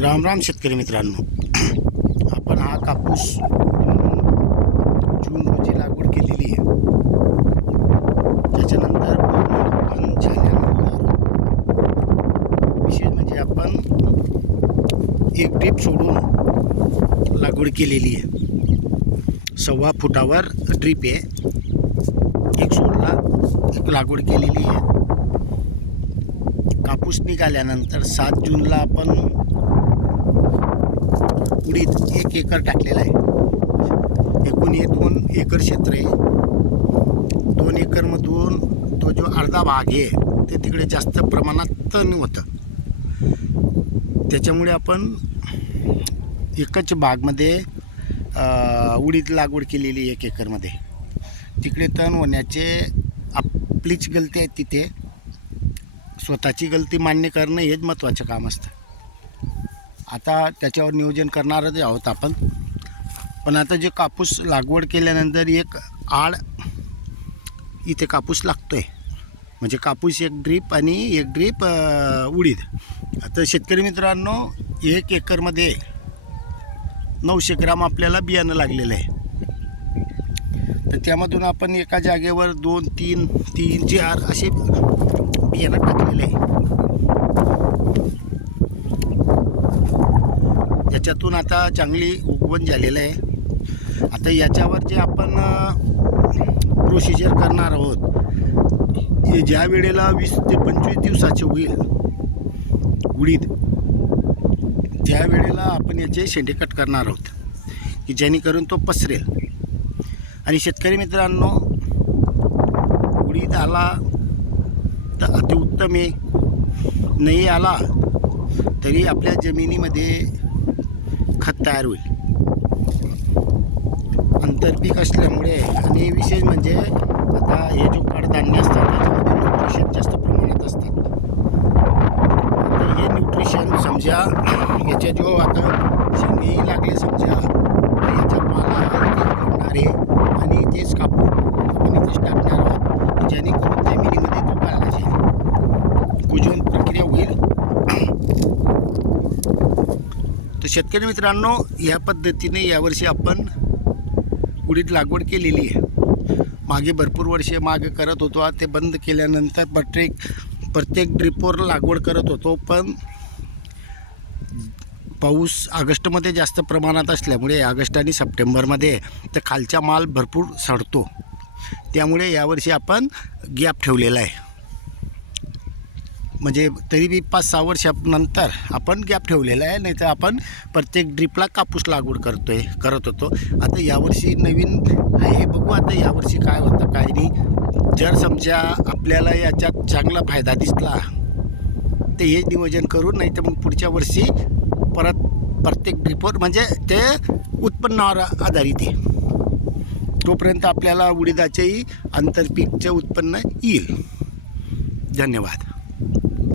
राम राम शेतकरी मित्रांनो, आपण हा कापूस जून रोजी लागवड केलेली आहे. त्याच्यानंतर पूर्ण झाल्यानंतर विशेष म्हणजे आपण एक ड्रीप सोडून लागवड केलेली आहे. 1.25 फुटावर ड्रीप आहे. एक सोडला एक लागवड केलेली आहे. कापूस निघाल्यानंतर 7 जूनला आपण उडीद 1 एकर टाकलेला आहे. एकूण 2 एकर क्षेत्र आहे. 2 एकरमधून तो जो अर्धा भाग आहे ते तिकडे जास्त प्रमाणात तण होतं. त्याच्यामुळे आपण एकाच भागमध्ये उडीद लागवड केलेली 1 एकरमध्ये. तिकडे तण होण्याचे आपलीच गलती आहे. तिथे स्वतःची गलती मान्य करणं हेच महत्त्वाचं काम असतं. आता त्याच्यावर नियोजन करणारच आहोत आपण. पण आता जे कापूस लागवड केल्यानंतर एक आड इथे कापूस लागतो आहे. म्हणजे कापूस 1 ड्रीप आणि 1 ड्रीप उडीद. आता शेतकरी मित्रांनो, 1 एकरमध्ये 900 ग्राम आपल्याला बियाणं लागलेलं आहे. तर त्यामधून आपण एका जागेवर 2, 3, 4 असे बियाणं टाकलेले आहे. याच्यातून आता चांगली उगवण झालेलं आहे. आता याच्यावर जे आपण प्रोसिजर करणार आहोत, हे ज्या वेळेला 20 ते 25 दिवसाचे होईल उडीद, त्यावेळेला आपण याचे शेंडे कट करणार आहोत की जेणेकरून तो पसरेल. आणि शेतकरी मित्रांनो, उडीद आला तर अतिउत्तम आहे, नाही आला तरी आपल्या जमिनीमध्ये खत तयार होईल. आंतरपीक असल्यामुळे आणि विशेष म्हणजे आता हे जो कडधान्य असतात त्याच्यामध्ये न्यूट्रिशन जास्त प्रमाणात असतात. आता हे न्यूट्रिशन समजा याच्या जो आता शेंगेही लागले समजा, तर याच्या पाला करणारे आणि तेच कापून आपण इथेच टाकणार आहोत जेणेकरून जमिनीमध्ये तो पाला जाईल, कुजून प्रक्रिया होईल. तर शेतकरी मित्रांनो, या पद्धतीने यावर्षी आपण उडीद लागवड केलेली आहे. मागे भरपूर वर्षे मागे करत होतो. ते बंद केल्यानंतर प्रत्येक ड्रिपवर लागवड करत होतो. पण पाऊस ऑगस्टमध्ये जास्त प्रमाणात असल्यामुळे ऑगस्ट आणि सप्टेंबरमध्ये तर खालचा माल भरपूर सडतो. त्यामुळे यावर्षी आपण गॅप ठेवलेला आहे. म्हणजे तरी बी 5-6 वर्षानंतर आपण गॅप ठेवलेला आहे. नाही तर आपण प्रत्येक ड्रिपला कापूस लागवड करत होतो. आता यावर्षी नवीन आहे, बघू आता यावर्षी काय होतं काय नाही. जर समजा आपल्याला याच्यात चांगला फायदा दिसला तर हे नियोजन करू, नाही तर मग पुढच्या वर्षी परत प्रत्येक ड्रिपवर म्हणजे ते उत्पन्नावर आधारित आहे. तोपर्यंत आपल्याला उडीदाचेही आंतरपीकचं उत्पन्न येईल. धन्यवाद.